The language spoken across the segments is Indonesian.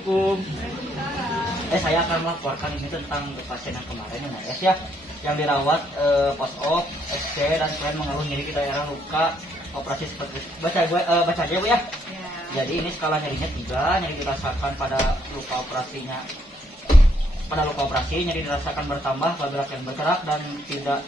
Assalamualaikum. Saya akan melaporkan ini tentang pasien yang kemarin ya, yang dirawat post-op, SC dan selain mengeluh nyeri di daerah luka operasi seperti baca aja Bu ya. Jadi ini skala nyerinya 3, nyeri dirasakan pada luka operasinya. Pada luka operasi nyeri dirasakan bertambah apabila pasien bergerak dan tidak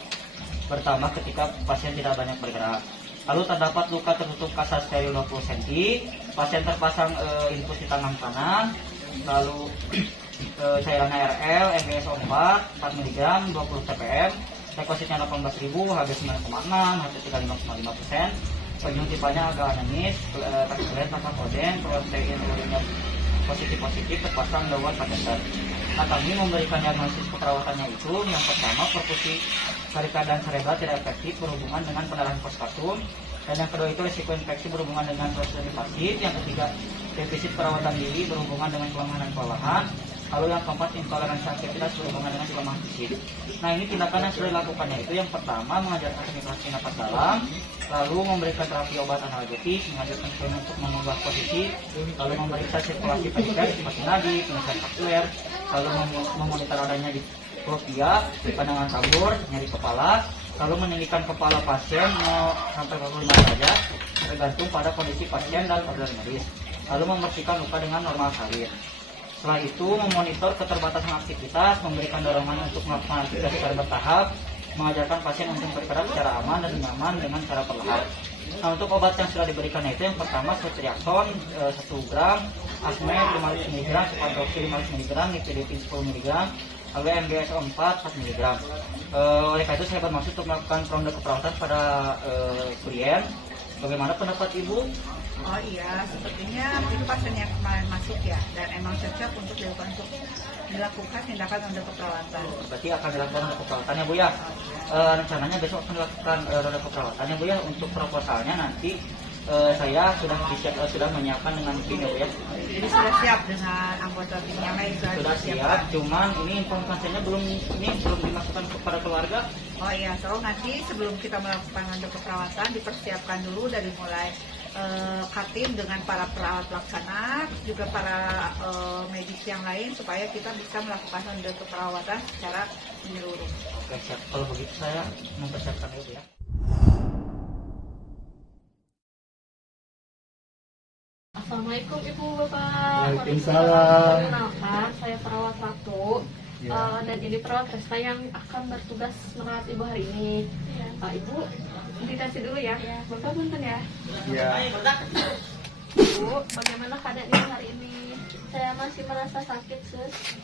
bertambah ketika pasien tidak banyak bergerak. Lalu terdapat luka tertutup kasar steril 20 cm, pasien terpasang infus di tangan kanan, lalu cairan ARL, MBSO 4 mg, 20 ppm, leukositnya 18.000, HB 9,6, HT 35,5%, konjungtivanya agak anemis, takselet tanpa koden, protein urinnya positif terpasang gawat kateter. Nah, kami memberikan diagnosis perawatannya itu yang pertama perfusi sarika dan cerebral tidak efektif berhubungan dengan pendarahan postpartum, dan yang kedua itu risiko infeksi berhubungan dengan proses pasif, yang ketiga defisit perawatan diri berhubungan dengan kelemahan dan kelelahan, lalu yang keempat intoleransi aktivitas berhubungan dengan kelemahan fisik. Nah, ini tindakan yang sudah dilakukannya itu yang pertama mengajarkan konsentrasi napas dalam, lalu memberikan terapi obat analgetik, mengajarkan klien untuk mengubah posisi, lalu memeriksa sirkulasi penyakit seperti nadi, penyakit vaskuler, lalu memonitor adanya di diplopia, pandangan kabur, nyeri kepala, lalu meninggikan kepala pasien sampai 45 derajat tergantung pada kondisi pasien dan organ medis, lalu membersihkan luka dengan normal salir. Setelah itu memonitor keterbatasan aktivitas, memberikan dorongan untuk melakukan aktivitas secara bertahap, mengajarkan pasien untuk bergerak secara aman dan nyaman dengan cara perlahan. Nah, untuk obat yang sudah diberikan itu yang pertama ceftriaxone 1 gram, Asme 15 mg, Ciprofloxacin 15 mg, Nifedipine 10 mg, lalu MBSO 4 mg. Oleh karena itu saya bermaksud untuk melakukan ronde keperawatan pada klien. Bagaimana pendapat Ibu? Oh iya, sepertinya itu pasien yang kemarin masuk ya, dan emang cocok untuk dilakukan tindakan ronde keperawatan. Berarti akan dilakukan ronde keperawatannya Bu ya. Rencananya besok akan dilakukan ronde keperawatannya Bu ya. Untuk proposalnya nanti saya sudah menyiapkan dengan tim ya Bu ya. Jadi sudah siap dengan anggota timnya Sudah siap, cuman ini informasinya belum dimasukkan kepada keluarga. Oh iya, so nanti sebelum kita melakukan ronde keperawatan dipersiapkan dulu dari mulai Katim dengan para perawat pelaksana, juga para medis yang lain supaya kita bisa melakukan ronde keperawatan secara menyeluruh. Oke, siap. Kalau begitu saya mempersiapkan itu ya. Assalamualaikum Ibu Bapak. Waalaikumsalam. Perkenalkan, saya perawat Ratu. Dan ini perawat Resta yang akan bertugas merawat Ibu hari ini. Ibu, meditasi dulu ya. Bapak punten ya. Ibu, bagaimana keadaan Ibu hari ini? Saya masih merasa sakit, Sus.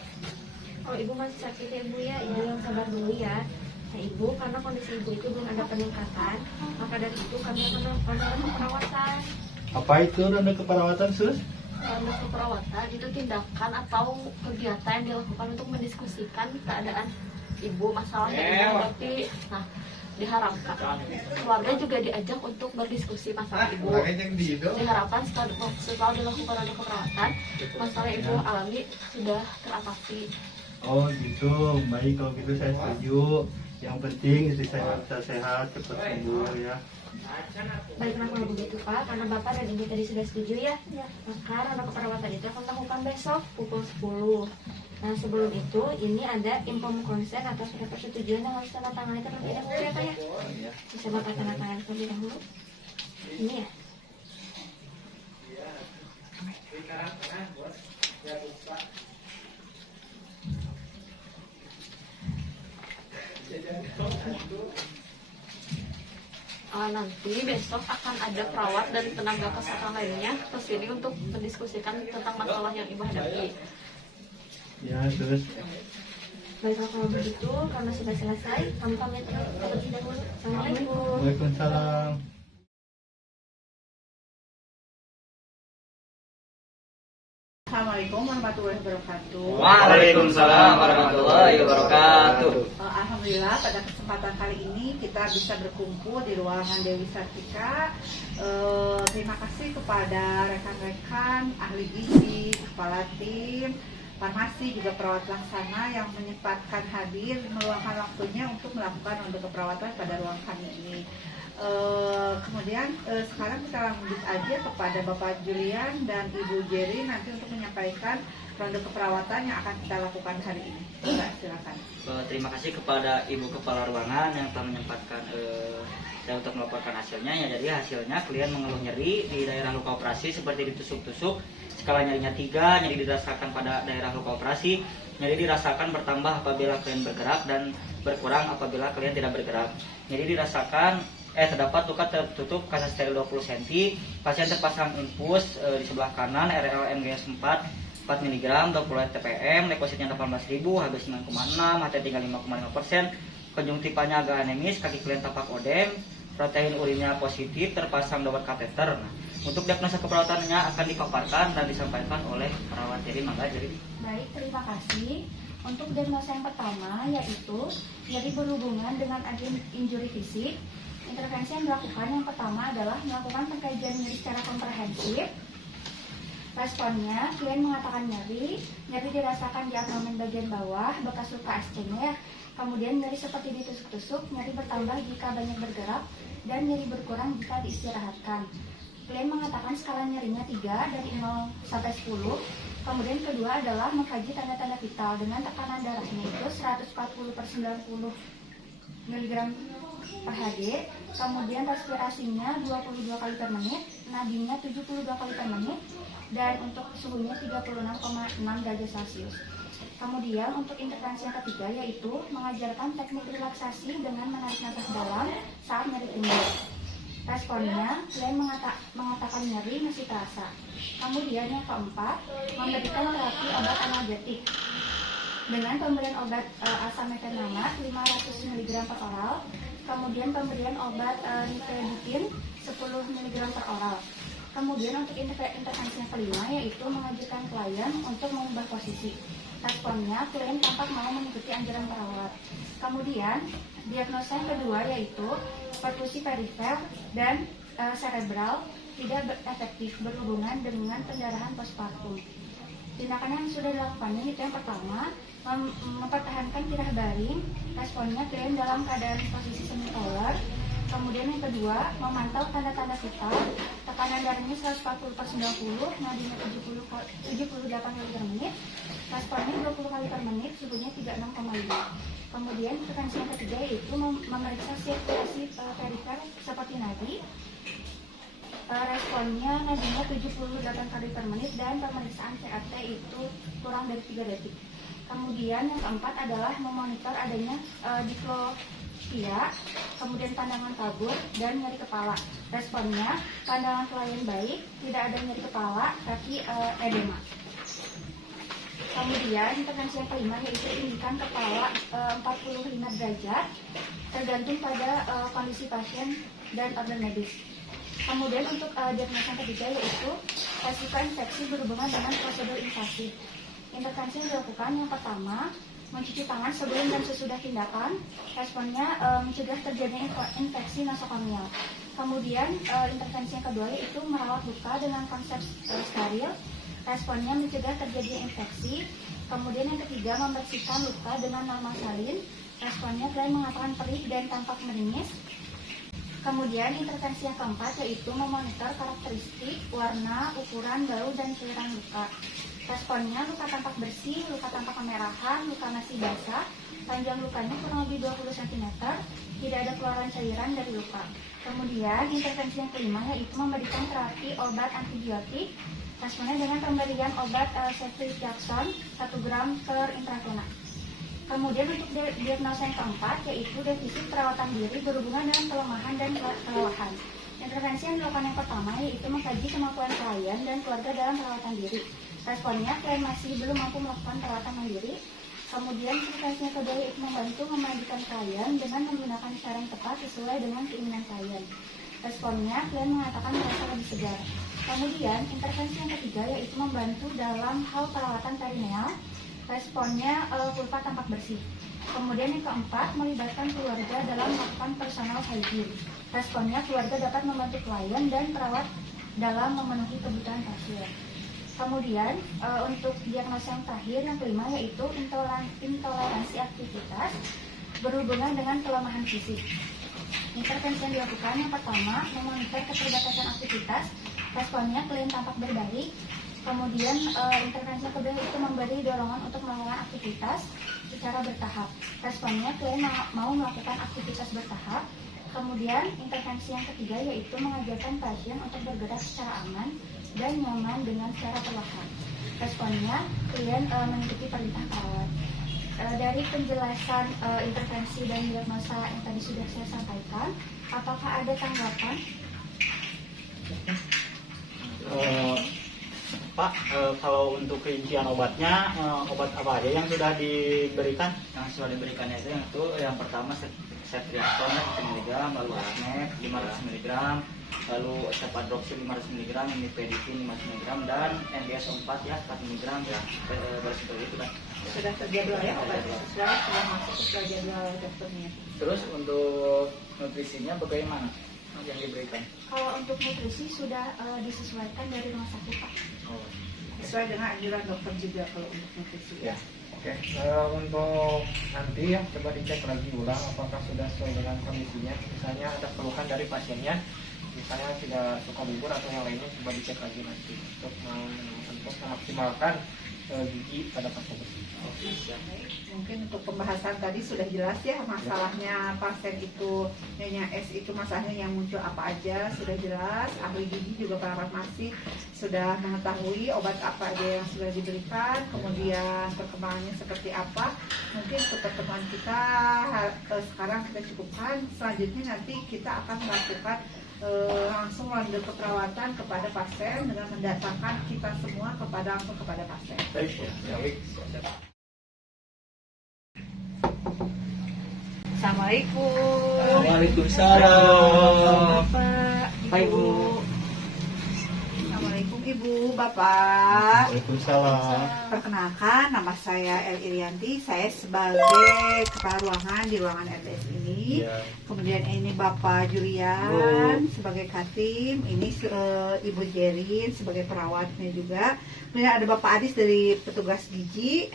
Oh, Ibu masih sakit ya Ibu ya? Ibu yang sabar dulu ya. Nah Ibu, karena kondisi Ibu itu belum ada peningkatan, maka dari itu kami akan melakukan perawatan. Apa itu ronde keperawatan, Sus? Ronde keperawatan itu tindakan atau kegiatan yang dilakukan untuk mendiskusikan keadaan Ibu, masalah yang Ibu hadapi. Nah, diharapkan keluarga juga diajak untuk berdiskusi masalah Ibu. Diharapkan setelah dilakukan ronde keperawatan, masalah Ibu alami sudah teratasi. Oh gitu, baik kalau gitu saya setuju. Yang penting istri saya bisa sehat, cepat sembuh ya. Baiklah kalau begitu Pak, karena Bapak dan Ibu tadi sudah setuju ya, maka ronde keperawatan itu akan dilakukan besok pukul 10. Nah sebelum itu, ini ada info konsen atau surat persetujuan yang harus tanda tangani terlebih dahulu ya Pak ya. Bisa Bapak tanda tangan terlebih dahulu. Ini ya. Nanti besok akan ada perawat dan tenaga kesehatan lainnya ke sini untuk mendiskusikan tentang masalah yang Ibu hadapi. Ya, Sus. Baiklah kalau begitu, karena sudah selesai, kami pamit terlebih dahulu. Assalamualaikum. Waalaikumsalam. Assalamualaikum warahmatullahi wabarakatuh. Waalaikumsalam warahmatullahi wabarakatuh. Alhamdulillah pada kesempatan kali ini kita bisa berkumpul di ruangan Dewi Sartika. Terima kasih kepada rekan-rekan ahli gizi, kepala tim, farmasi, juga perawat pelaksana yang menyempatkan hadir meluangkan waktunya untuk melakukan ronde keperawatan pada ruang kami ini. Kemudian sekarang kita lanjut aja kepada Bapak Julian dan Ibu Jerry nanti untuk menyampaikan ronde keperawatan yang akan kita lakukan hari ini. Silakan. Terima kasih kepada Ibu Kepala Ruangan yang telah menyempatkan saya untuk melaporkan hasilnya. Ya, jadi hasilnya klien mengeluh nyeri di daerah luka operasi seperti ditusuk-tusuk, skala nyerinya 3, nyeri dirasakan pada daerah luka operasi, nyeri dirasakan bertambah apabila klien bergerak dan berkurang apabila klien tidak bergerak. Nyeri dirasakan terdapat luka tertutup kaca steril 20 cm, pasien terpasang infus di sebelah kanan, RL MGS 4 mg, 20 TPM, leukositnya 18.000, HB 9,6, HT tinggal 5,5%, konjungtivanya agak anemis, kaki klien tapak odem, protein urinnya positif, terpasang double kateter. Nah, untuk diagnosa keperawatannya akan dipaparkan dan disampaikan oleh perawat. Jadi mangga jadi. Baik, terima kasih. Untuk diagnosa yang pertama yaitu nyeri berhubungan dengan agen injury fisik. Intervensi yang dilakukan yang pertama adalah melakukan pengkajian nyeri secara komprehensif. Responnya, klien mengatakan nyeri dirasakan di abdomen bagian bawah, bekas luka SC-nya, kemudian nyeri seperti ditusuk-tusuk, nyeri bertambah jika banyak bergerak, dan nyeri berkurang jika diistirahatkan. Klien mengatakan skala nyerinya 3 dari 0 sampai 10. Kemudian kedua adalah mengkaji tanda-tanda vital dengan tekanan darahnya itu 140/90 mg per Hg, kemudian respirasinya 22 kali per menit, nadinya 72 kali per menit, dan untuk suhunya 36,6 derajat Celcius. Kemudian untuk intervensi yang ketiga yaitu mengajarkan teknik relaksasi dengan menarik nafas dalam saat nyeri timbul. Responnya, klien mengatakan nyeri masih terasa. Kemudian yang keempat, memberikan terapi obat analgetik dengan pemberian obat asametenamat 500 mg per oral, kemudian pemberian obat nifedipin 10 mg per oral. Kemudian untuk intervensi yang kelima yaitu mengajukan klien untuk mengubah posisi. Responnya, klien tampak mau mengikuti anjuran perawat. Kemudian diagnosa yang kedua yaitu perkusi perifer dan cerebral tidak efektif berhubungan dengan pendarahan postpartum. Tindakan yang sudah dilakukan itu yang pertama, mempertahankan tirah baring. Responnya, klien dalam keadaan posisi semi-collar. Kemudian yang kedua, memantau tanda-tanda vital, tekanan darahnya 140/90, nadinya 78 kali per menit, responnya 20 kali per menit, suhunya 36,5. Kemudian intervensi yang ketiga yaitu memeriksa sirkulasi perifer seperti nadi. Responnya nadinya 78 kali per menit dan pemeriksaan CRT itu kurang dari 3 detik. Kemudian yang keempat adalah memonitor adanya diplopia, kemudian pandangan kabur dan nyeri kepala. Responnya, pandangan klien baik, tidak ada nyeri kepala, tapi edema. Kemudian intervensi yang kelima yaitu tinggikan kepala 45 derajat, tergantung pada kondisi pasien dan organ medis. Kemudian untuk diagnosa yang ketiga yaitu resiko infeksi berhubungan dengan prosedur invasif. Intervensi yang dilakukan yang pertama, mencuci tangan sebelum dan sesudah tindakan. Responnya mencegah terjadinya infeksi nosokomial. Kemudian intervensi yang kedua yaitu merawat luka dengan konsep steril. Responnya mencegah terjadinya infeksi. Kemudian yang ketiga, membersihkan luka dengan normal salin. Responnya klien mengatakan perih dan tampak meringis. Kemudian intervensi yang keempat yaitu memonitor karakteristik, warna, ukuran, bau, dan cairan luka. Responnya, luka tampak bersih, luka tampak kemerahan, luka masih basah, panjang lukanya kurang lebih 20 cm, tidak ada keluaran cairan dari luka. Kemudian intervensi yang kelima yaitu memberikan terapi obat antibiotik. Responnya dengan pemberian obat ceftriaxone 1 gram per intravena. Kemudian untuk diagnosa yang keempat yaitu defisit perawatan diri berhubungan dengan pelemahan dan kelelahan. Intervensi yang dilakukan yang pertama yaitu mengkaji kemampuan klien dan keluarga dalam perawatan diri. Responnya, klien masih belum mampu melakukan perawatan mandiri. Kemudian intervensi yang kedua yaitu membantu memandikan klien dengan menggunakan cara yang tepat sesuai dengan keinginan klien. Responnya, klien mengatakan merasa lebih segar. Kemudian intervensi yang ketiga yaitu membantu dalam hal perawatan perineal. Responnya, vulva tampak bersih. Kemudian yang keempat, melibatkan keluarga dalam melakukan personal hygiene. Responnya, keluarga dapat membantu klien dan perawat dalam memenuhi kebutuhan pasien. Kemudian untuk diagnosa yang terakhir yang kelima yaitu intoleransi aktivitas berhubungan dengan kelemahan fisik. Intervensi yang dilakukan yang pertama memonitor keterbatasan aktivitas, responnya klien tampak berbaik. Kemudian intervensi yang kedua itu memberi dorongan untuk melakukan aktivitas secara bertahap. Responnya klien mau melakukan aktivitas bertahap. Kemudian intervensi yang ketiga yaitu mengajarkan pasien untuk bergerak secara aman dan nyaman dengan cara perlahan. Responnya klien mengikuti perintah perawat. Dari penjelasan intervensi dan diagnosa yang tadi sudah saya sampaikan, apakah ada tanggapan? Pak, kalau untuk rincian obatnya, obat apa aja yang sudah diberikan? Yang sudah diberikannya itu yang pertama Ceftriaxone 1 mg, lalu Asmed 500 mg, lalu Cepadroxil 500 mg, Nifedipine 500 mg, dan MBS 4 ya 4 mg ya, baru seperti itu kan. Sudah terjadwal ya obatnya, sudah masuk ke jadwal dokternya. Terus untuk nutrisinya bagaimana yang diberikan? Kalau untuk nutrisi sudah disesuaikan dari rumah sakit, Pak. Oh. Sesuai dengan anjuran dokter juga kalau untuk nutrisi. Ya, oke. Untuk nanti ya coba dicek lagi ulang apakah sudah sesuai dengan kondisinya. Misalnya ada keluhan dari pasiennya, misalnya tidak suka bubur atau yang lainnya, coba dicek lagi nanti untuk memaksimalkan gigi pada pasien tersebut. Mungkin untuk pembahasan tadi sudah jelas ya masalahnya pasien itu Nyonya S itu masalahnya yang muncul apa aja sudah jelas. Ahli gigi juga para farmasi sudah mengetahui obat apa aja yang sudah diberikan, kemudian perkembangannya seperti apa. Mungkin untuk pertemuan kita sekarang kita cukupkan. Selanjutnya nanti kita akan melakukan langsung lanjut ke perawatan kepada pasien dengan mendatangkan kita semua langsung kepada pasien. Assalamualaikum. Waalaikumsalam. Bapak, Hai, Ibu. Bu. Assalamualaikum Ibu, Bapak. Waalaikumsalam. Perkenalkan, nama saya El Irianti. Saya sebagai kepala ruangan di ruangan RDS ini. Iya. Kemudian ini Bapak Julian sebagai Katim. Ini Ibu Jerin sebagai perawatnya juga. Kemudian ada Bapak Adis dari petugas gigi.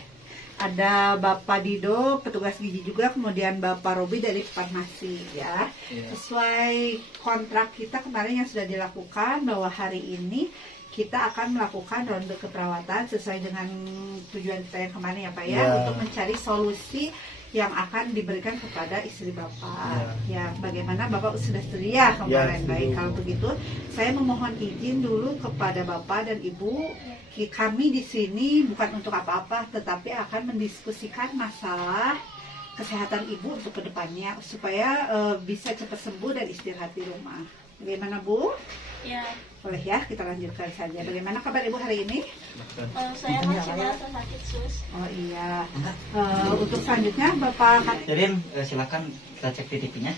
Ada Bapak Dido, petugas gigi juga, kemudian Bapak Robi dari farmasi ya. Sesuai kontrak kita kemarin yang sudah dilakukan bahwa hari ini kita akan melakukan ronde keperawatan sesuai dengan tujuan kita yang kemarin ya Pak ya, untuk mencari solusi yang akan diberikan kepada istri Bapak. Ya, bagaimana Bapak sudah sedia kemarin? Baik, kalau begitu saya memohon izin dulu kepada Bapak dan Ibu. Kami di sini bukan untuk apa-apa, tetapi akan mendiskusikan masalah kesehatan Ibu untuk kedepannya supaya bisa cepat sembuh dan istirahat di rumah. Bagaimana Bu? Ya, Boleh ya, kita lanjutkan saja. Bagaimana kabar Ibu hari ini? saya masih merasa sakit sus. Oh iya. Untuk selanjutnya Bapak Jerin, silakan kita cek TTP-nya.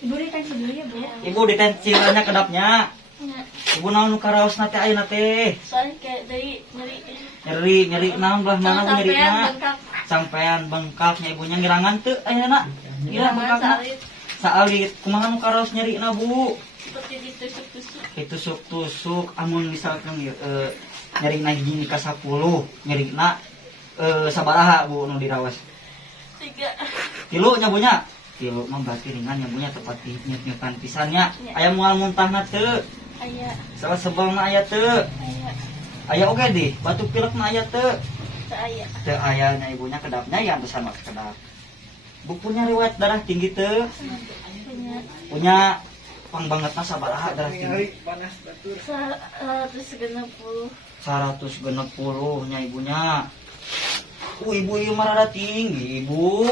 Ibu ditensi dulu ya, Bu. Ibu ditensilannya kedapnya. Ya, Ibu naon nu karaos nate ayeuna teh? soalnya kayak dari nyeri. Nyeri naon belah mana bu Sampean nyerina? bengkak. Sampean bengkaknya ibunya ngirangan teu ayeuna. Iya Nyaman bengkakna. salit. Saalit kumaha nu karaos nyerina Bu? Seperti ditusuk-tusuk. Ditusuk-tusuk amun misalkan nyerina hiji ka 10, nyerina sabaraha Bu nu diraos? 3. 3 nya Bu nya. 3 mah berarti ringan nya Bu nya tepat nyut-nyutan pisannya. Ya. Aya moal muntahna teu? Ayah, Salah sebelna aya teu? ayah, Aya oge di batuk pilekna aya teu? ayah. Teu ayahnya ibunya kedapnya ya pesan mas kedap. Bu punya riwayat darah tinggi teu? Punya Punya pang banget mah sabaraha darah tinggi? 160. 160 nya ibunya. Ibu ieu mah rada tinggi ibu.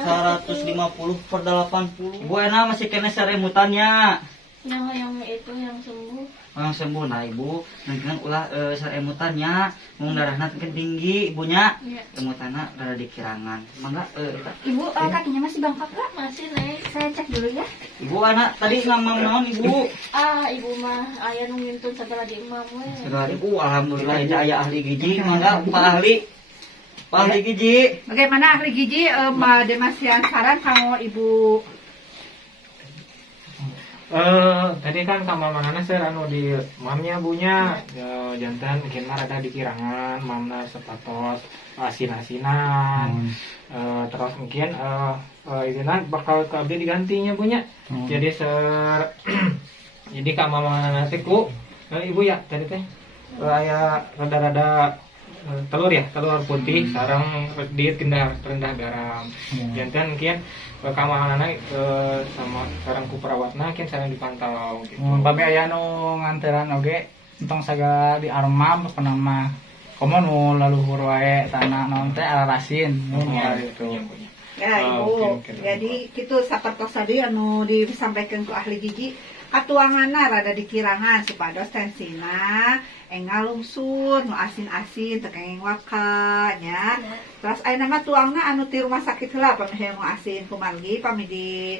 150/80. Ibu enak masih kena saremutannya. Yang itu yang sembuh. Orang sembuh nah ibu nantikan ulah saremutannya mung darahna teu tinggi ibunya. Ya, Remutanna rada dikirangan. Mangga eta. Ibu kakinya masih bengkak nggak? masih naik. Saya cek dulu ya. Ibu anak tadi ngamang naon ibu? Ibu mah ayah nungguin setelah di imam we. Segala ibu alhamdulillah ini aya ahli gigi mangga Pak ahli. Pak ahli gigi. Bagaimana ahli gigi Mbak Demasian saran kalau Ibu Tadi kan sama manana sir anu di mamnya bunya jantan mungkin mah ada di kirangan mamna sepatos asin-asinan. Terus mungkin ini bakal kabel digantinya bunya. Jadi ser jadi ka mama nanti ku ibu ya tadi teh aya rada-rada telur ya, telur putih sarang diet rendah garam. Jantan mungkin keamanan sama sarang ku perawatna mungkin sarang dipantau gitu. Bami aya nu nganteran oge entong saga di armam penama komo nu laluhur wae tanah naon teh alarasin gitu. Ya Ibu, jadi kitu sapertos tadi anu disampaikan ku ahli gigi katuanganna rada dikirangan supados tensina engal lungsur nu asin-asin teu kenging waka nya. Terus ayeuna mah tuangna anu ti rumah sakit heula pami nu asin kumargi pami di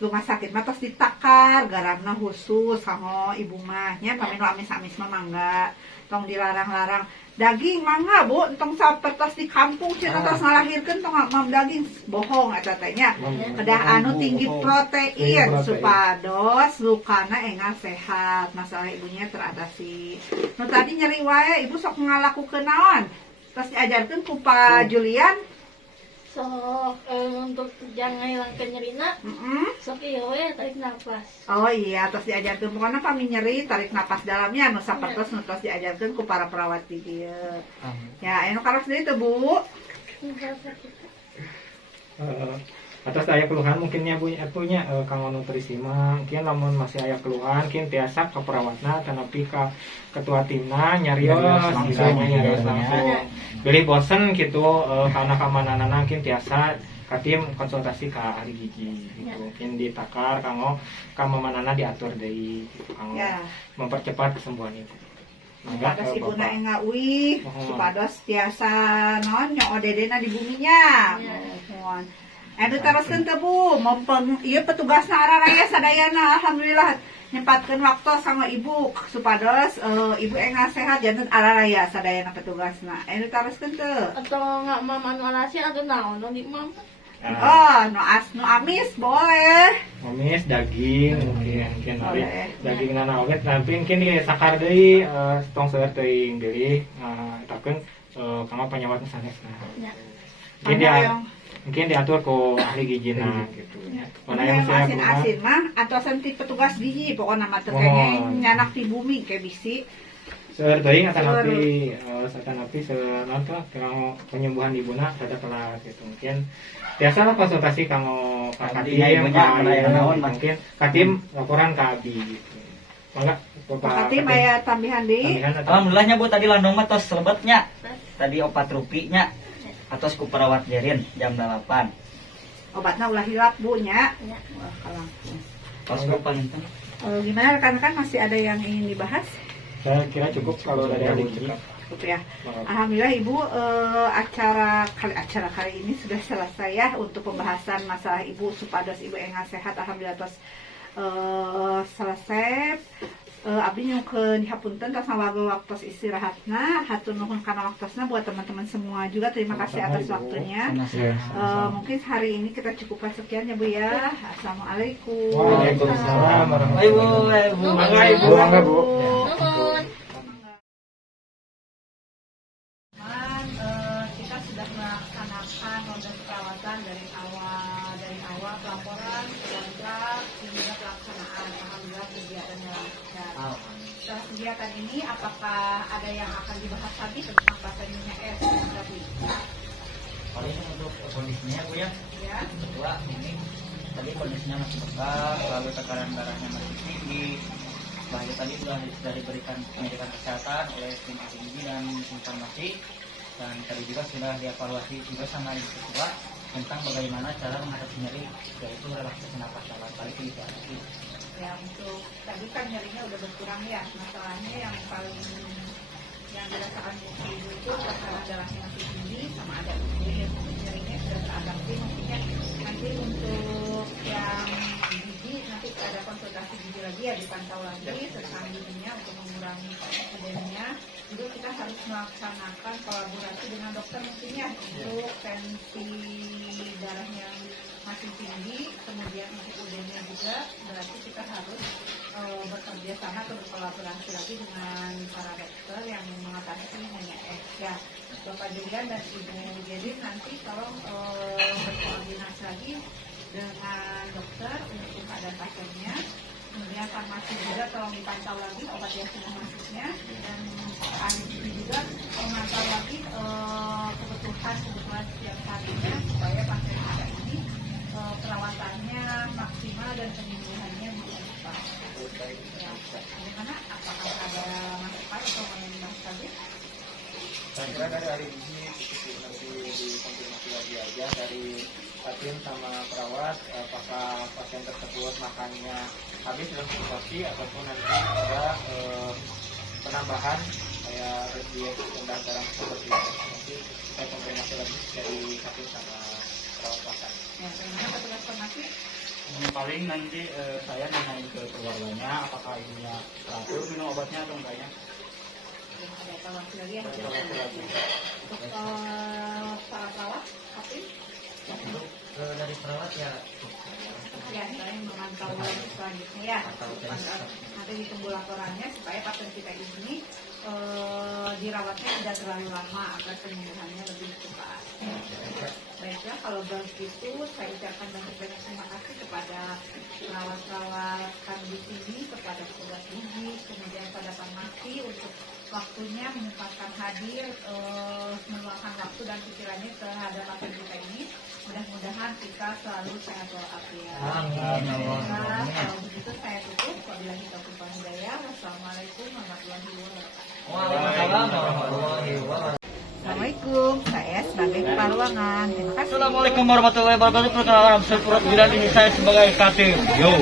rumah sakit mah tos ditakar garamna khusus kanggo ibu mah nya pami nu amis-amis mah mangga tong dilarang-larang. Daging mangga Bu, entong sapertos di kampung cenah tos ngalahirkeun tong mam daging bohong eta teh nya. Kedah anu tinggi protein supados lukana engal sehat, masalah ibunya teratasi. Nu tadi nyeri wae ibu sok ngalakukeun naon? Terus diajarkeun ku Pak Julian. Sok untuk jangan hilangkan nyerina. Sok iya we tarik nafas. Oh iya, terus diajarkeun pokona pami nyeri tarik napas dalamnya anu sapertos nu tos diajarkeun ku para perawat di dieu. Ya, anu karos deui teh Bu. Atas aya keluhan mungkinnya punya kanggo nutrisi mah mungkin lamun masih aya keluhan mungkin tiasa ke perawatna tanapi ka ketua timna nyarios langsung. Beli bosen gitu karena kamananana mungkin tiasa ka tim konsultasi ka ahli gigi gitu. Mungkin ditakar kanggo kamamanana diatur deui gitu kanggo mempercepat kesembuhan itu. Supados ibuna enga uih, supados tiasa naon nyo odedena di buminya. Mohon. Edu teruskeun teh Bu, mumpung ieu petugasna araraya sadayana alhamdulillah nyempatkeun waktu sama ibu supados ibu enga sehat janten araraya sadayana petugasna. Edu teruskeun teh. Atau nggak mama anu alasin atau naon di mama. Oh, nu amis boleh. Amis daging mungkin daging nana oget tapi mungkin di sakar deui tong seueur teuing deui takeun kama penyawat sanesna. Jadi mungkin diatur ku ahli gigina gitu. Mana yang asin-asin mah atau senti petugas gigi pokoknya mah teu kengeng nyanak di bumi kayak bisi. Seueur teuing atanapi senonton kanggo penyembuhan ibuna rada telat gitu. Mungkin biasalah konsultasi kanggo ka katim mungkin katim laporan ka abi gitu. Mangga Pak Katim aya tambihan deui. Alhamdulillahnya Bu tadi landong mah tos selebetnya. Tadi opat rupinya atos ku perawat Jerin jam 8. Obatnya ulah hilap Bu nya. Wah, kalangkung. Tos ku paling teh. Gimana rekan-rekan masih ada yang ingin dibahas? Saya kira cukup kalau dari ahli gigi. Cukup ya. Alhamdulillah Ibu acara kali ini sudah selesai ya untuk pembahasan masalah Ibu supados Ibu enga sehat. Alhamdulillah tos selesai. Abdi nyukeun dihapunten tos waktu istirahatna, hatur nuhun kana waktosna buat teman-teman semua juga terima kasih atas waktunya. Mungkin hari ini kita cukupkan sekian ya Bu ya. Assalamualaikum. Waalaikumsalam warahmatullahi wabarakatuh. Mangga Bu. Kita sudah melaksanakan proses perawatan dari awal pelaporan, program hingga pelaksanaan. Alhamdulillah kegiatannya lancar. Setelah kegiatan ini, apakah ada yang akan dibahas lagi tentang pasiennya tadi? Paling untuk kondisinya Bu ya. Ya. Kedua ini tadi kondisinya masih bengkak, lalu tekanan darahnya masih tinggi. Setelah itu tadi sudah diberikan pendidikan kesehatan oleh tim ahli gigi dan tim farmasi. Dan tadi juga sudah dievaluasi juga sama ibu ketua tentang bagaimana cara mengatasi nyeri, yaitu relaksasi napas dalam kali itu lagi. Ya untuk tadi kan nyerinya udah berkurang ya, masalahnya yang dirasakan ibu itu tekanan darahnya masih tinggi sama ada urin, nyerinya sudah teradaptasi. Mungkinnya nanti untuk yang gigi nanti ada konsultasi gigi lagi ya, dipantau lagi tentang giginya untuk mengurangi edemnya. Juga kita harus melaksanakan kolaborasi dengan dokter mungkin ya untuk tensi darahnya makin tinggi, kemudian untuk UD-nya juga berarti kita harus bekerja sama atau berkolaborasi lagi dengan para dokter yang mengatasi hanya ya. Bapak Julian dan Ibu jadi nanti tolong berkoordinasi lagi dengan dokter untuk keadaan pasiennya. Kemudian farmasi juga tolong dipantau lagi obat yang sudah masuknya, dan ahli gizi juga memantau lagi kebutuhan setiap harinya supaya pasien kita ini perawatannya maksimal dan penyembuhannya bisa cepat. Ya, bagaimana? Apakah ada masukan atau mau yang dibahas lagi? Saya kira dari ahli gizi itu nanti dikonfirmasi lagi aja dari pasien sama perawat apakah pasien tersebut makannya habis dalam satu porsi ataupun nanti ada penambahan kayak diet rendah garam seperti itu. Nanti saya konfirmasi lagi dari pasien sama perawat makan. Ya, bagaimana petugas farmasi? Paling nanti saya nanyain ke keluarganya apakah ibunya teratur minum obatnya atau enggaknya. Ya, ada evaluasi lagi ya. Evaluasi lagi. Untuk para perawat, Kapten? Untuk dari perawat ya Ya, saya memantau lagi selanjutnya ya. Nanti ditunggu laporannya supaya pasien kita ini dirawatnya tidak terlalu lama agar penyembuhannya lebih cepat. Baiklah, kalau begitu saya ucapkan banyak-banyak terima kasih kepada perawat-perawat kami di sini, kepada petugas gizi, kemudian pada farmasi untuk waktunya menyempatkan hadir, meluangkan waktu dan pikirannya terhadap pasien kita ini. Mudah-mudahan kita selalu sehat walafiat. Nah, kalau begitu saya tutup. Wabillahi taufiq wal hidayah. Wassalamualaikum warahmatullahi wabarakatuh. Waalaikumsalam warahmatullahi wabarakatuh. Assalamualaikum, saya sebagai kepala ruangan. Terima kasih. Assalamualaikum warahmatullahi wabarakatuh. Perkenalkan saya Purat Bidan, ini saya sebagai Katib. Yo.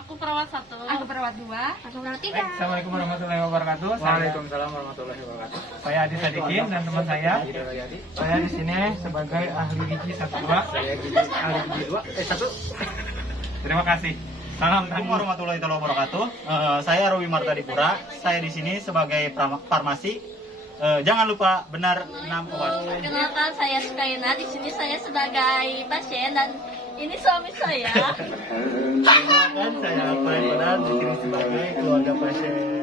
Aku perawat 1. Aku perawat 2. Aku perawat 3. Assalamualaikum warahmatullahi wabarakatuh. Waalaikumsalam warahmatullahi wabarakatuh. Saya Adi Sadikin dan teman saya. Saya di sini sebagai ahli gizi 1-2. Saya ahli gizi 1. Terima kasih. Assalamualaikum warahmatullahi wabarakatuh. Saya Rowi Martadipura. Saya di sini sebagai farmasi. Jangan lupa benar 6 obat. Perkenalkan, saya Sukaina. Di sini saya sebagai pasien dan ini suami saya. Perkenalkan saya Alfred Benar di sini sebagai keluarga pasien.